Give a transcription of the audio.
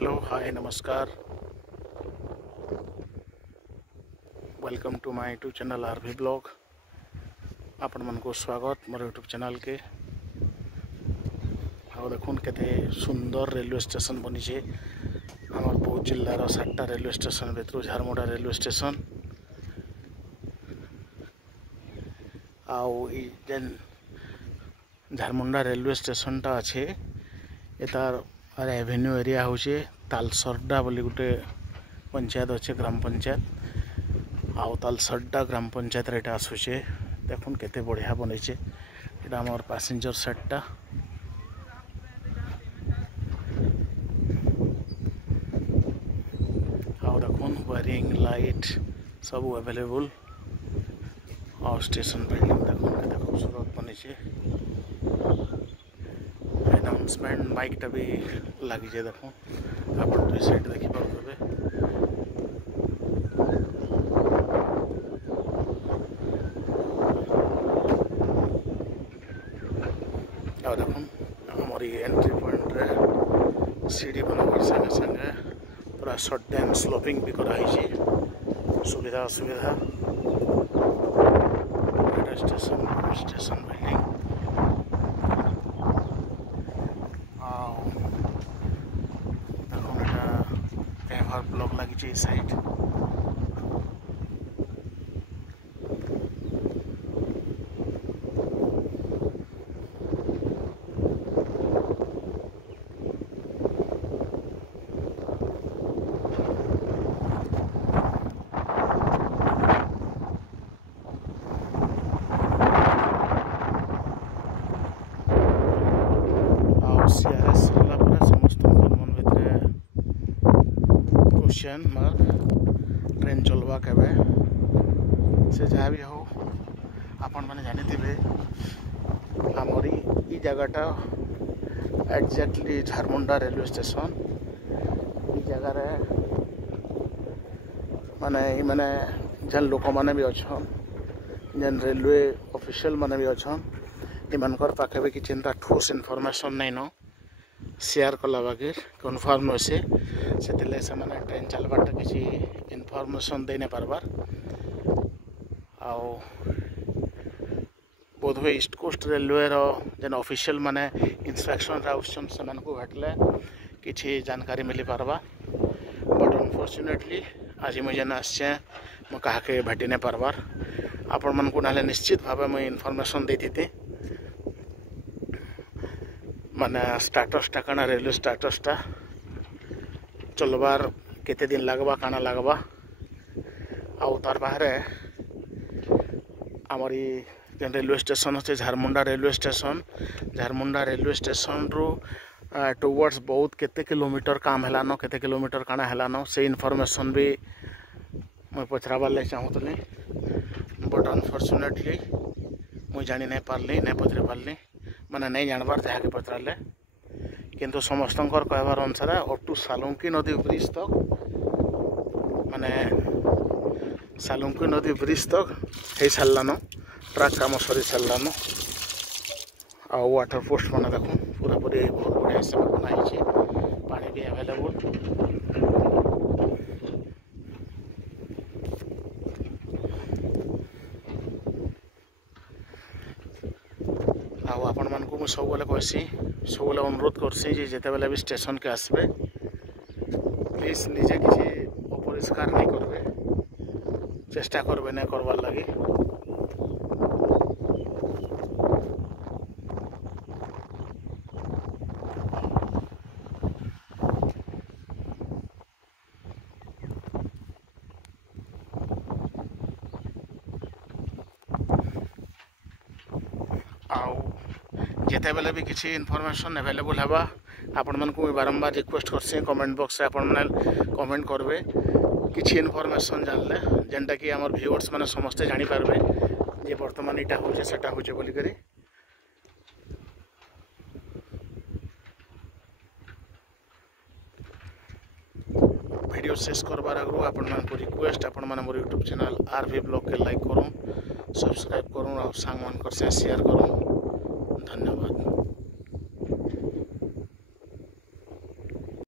Hello hi नमस्कार welcome to my YouTube channel RV blog आपण मन को स्वागत मोर यूट्यूब चैनल के आ देखुन केते सुंदर रेलवे स्टेशन बनी छे हमर बौद्ध जिल्लार 7टा रेलवे स्टेशन भितर झारमुंडा रेलवे स्टेशन आउ ई जेन झारमुंडा रेलवे स्टेशन टा अच्छे तार एवेन्यू एरिया होचे तालसरडा बोली गोटे पंचायत अच्छे ग्राम पंचायत आउ तालसरडा ग्राम पंचायत रे आसूचे देखुन केते बढ़िया बनईचे एटा हमर पैसेंजर सेटटा आउ देखुन वायरिंग लाइट सब अवेलेबल और स्टेशन बिल्डिंग देखुन केते खूबसूरत बनईचे अनाउंसमेंट माइक टा भी लगी जाए देखो आप साइड देखी पारे और देखो हमारी एंट्री पॉइंट रे सीढ़ी बनावर संगे संगे पूरा शॉर्ट डैम स्लोपिंग भी कराई सुविधा असुविधा स्टेशन स्टेशन बिल्डिंग ब्लॉक लगी साइड सीआरएस समस्त मन भितर क्वेश्चन मार्क ट्रेन चलवा केबे से जहाँ भी हो आपण मैंने जानी आमरी ई जगहटा एक्जाक्टली झारमुंडा रेलवे स्टेशन ई जगह माने जन लोक माने भी अच्छन जन रेलवे ऑफिशियल माने भी अच्छन इमानकर पाखे भी किसी ठोस इनफॉरमेशन नहीं न शेयर कला बाकी कन्फर्म से ट्रेन चलवाटा किसी इनफॉरमेशन दे नहीं पारबार आउ बोध हुए ईस्ट कोस्ट रेलवे जेन ऑफिशियल माने इंस्पेक्शन आउसन से भेटले किसी जानकारी मिली पारबा बट अनफॉर्चुनेटली आज मुझे जेन आसे मुझे भेटी नहीं पारबार आपण मन को ना निश्चित भाव मुझे इनफॉरमेशन देती माने स्टाटसटा काना रेलवे स्टाटसटा चलबार केते दिन लगवा काना लगवा आउ तार बाहर आमरी जेन रेलवे स्टेशन अच्छे झारमुंडा रेलवे स्टेशन रु टुवर्ड्स बहुत केते किलोमीटर काम हेलानो केते किलोमीटर काना हेलानो से इनफॉरमेशन भी मैं पचराबार ले चाहूतली बट अनफॉर्चुनेटली मुझे जानी नहीं पारली नहीं पचरे पारली माने नहीं जानबार जहाँ के पचराले किंतु समस्त कहबार अनुसार अप टू सालुंकी नदी ब्रिज तक माने सालुंकी नदी ब्रिज तक हो सारान ट्रक काम सरी सारान आ वाटर पोस्ट मैंने देखो पूरा पूरी बहुत बढ़िया हिसाब से बनाई पानी भी अवेलेबल आपण मान को सब बेले कहसी सब बेले अनुरोध करसी जिते बेले भी स्टेशन के आसबे प्लीज निजे किसी अपरिष्कार नहीं करबे चेष्टा करबे नहीं करवार लगी जिते बेले भी किसी इनफॉरमेशन अवेलेबल है आपण मन को बारंबार रिक्वेस्ट करसी कमेंट बॉक्स रे आपण मैंने कमेंट करबे किसी इनफॉरमेशन जानले जेनटा कि आमर व्यूअर्स माने समस्ते जानी पारबे जे वर्तमान इटा होचे सेटा होचे बोली करी वीडियो शेष करबार आगु आपण मन को रिक्वेस्ट आपण माने मोर यूट्यूब चैनल आरवी ब्लॉग के लाइक करूँ सब्सक्राइब करूँ और सांग मन कर शेयर करूँ धन्यवाद।